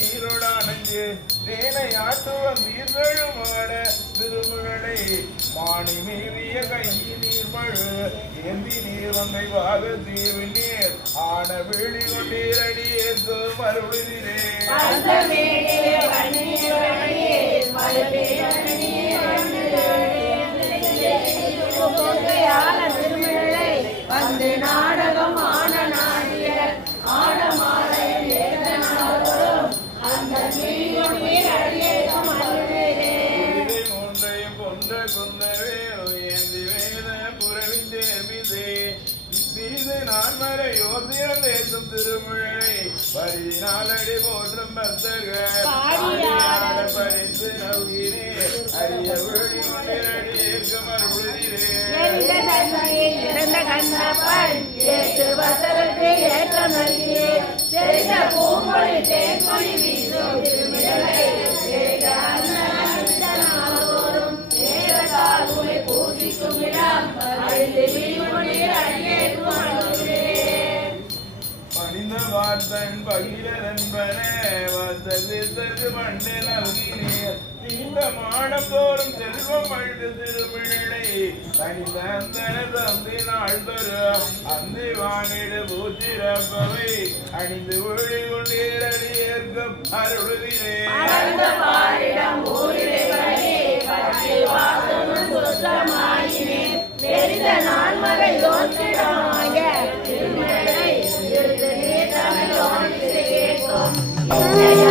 நீருளானஞ்சு தேனை ஆட்டுவ நீர்வழுமாட திருமுகளை மாணி மீறிய கையி நீர்மழு ஏந்தி நீர் வந்தை வாக தீவு நீர் ஆன விழி கொண்டீரடி ஏந்து மறுவிலே குந்தவே ஏந்தி வேத புறவிந்தே மிதே மீது நான் வர யோசியம் பேசும் திருமிழை பரிதினாலடி போற்றும் பக்தர்கள் பரிந்து அரிய விழி ஏற்கும் ஏற்ற நல்கியே தெரிந்த பூமொழி தேன்மொழி பணிந்த வார்த்தன் பகிரன்பன வந்தது மண்டு நல்கினேர் நீண்ட மாடம் தோறும் செல்வம் அழுது திருமிழை தனிந்த அந்தன தந்தி நாள் தரு அந்தி வானிடு பூச்சிரப்பவை அணிந்து ஒழி கொண்டீரடி ஏற்கும் அருளிலே yeah.